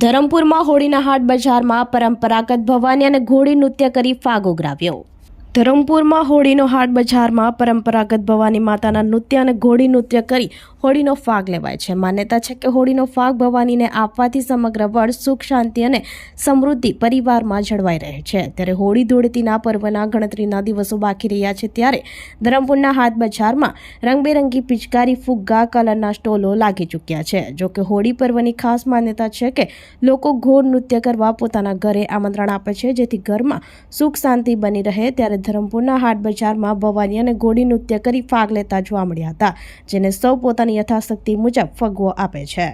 ધરમપુરમાં હોળીના હાટ બજારમાં પરંપરાગત ભવાની અને ઘોડી નૃત્ય કરી ફાગ ઉઘરાવ્યો। ધરમપુરમાં હોળીનો હાટ બજારમાં પરંપરાગત ભવાની માતાના નૃત્ય અને ઘોડી નૃત્ય કરી હોળીનો ફાગ લેવાય છે। માન્યતા છે કે હોળીનો ફાગ ભવાનીને આપવાથી સમગ્ર વર્ષ સુખ શાંતિ અને સમૃદ્ધિ પરિવારમાં જળવાઈ રહે છે। ત્યારે હોળી ધૂળેટીના પર્વના ગણતરીના દિવસો બાકી રહ્યા છે, ત્યારે ધરમપુરના હાટ બજારમાં રંગબેરંગી પિચકારી, ફુગ્ગા, કલરના સ્ટોલો લાગી ચૂક્યા છે। જો કે હોળી પર્વની ખાસ માન્યતા છે કે લોકો ઘોડ નૃત્ય કરવા પોતાના ઘરે આમંત્રણ આપે છે, જેથી ઘરમાં સુખ શાંતિ બની રહે। ત્યારે ધરમપુરના હાટ બજારમાં ભવાની અને ઘોડી નૃત્ય કરી ફાગ લેતા જોવા મળ્યા હતા, જેને સૌ પોતાની યથાશક્તિ મુજબ ફગવો આપે છે।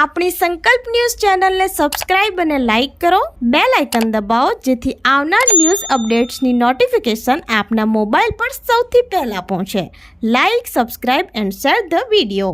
આપણી સંકલ્પ ન્યૂઝ ચેનલને સબસ્ક્રાઇબ અને લાઇક કરો, બેલ આઇકન દબાવો, જેથી આવનાર ન્યૂઝ અપડેટ્સની નોટિફિકેશન આપના મોબાઈલ પર સૌથી પહેલા પહોંચે। Like, subscribe and share the video.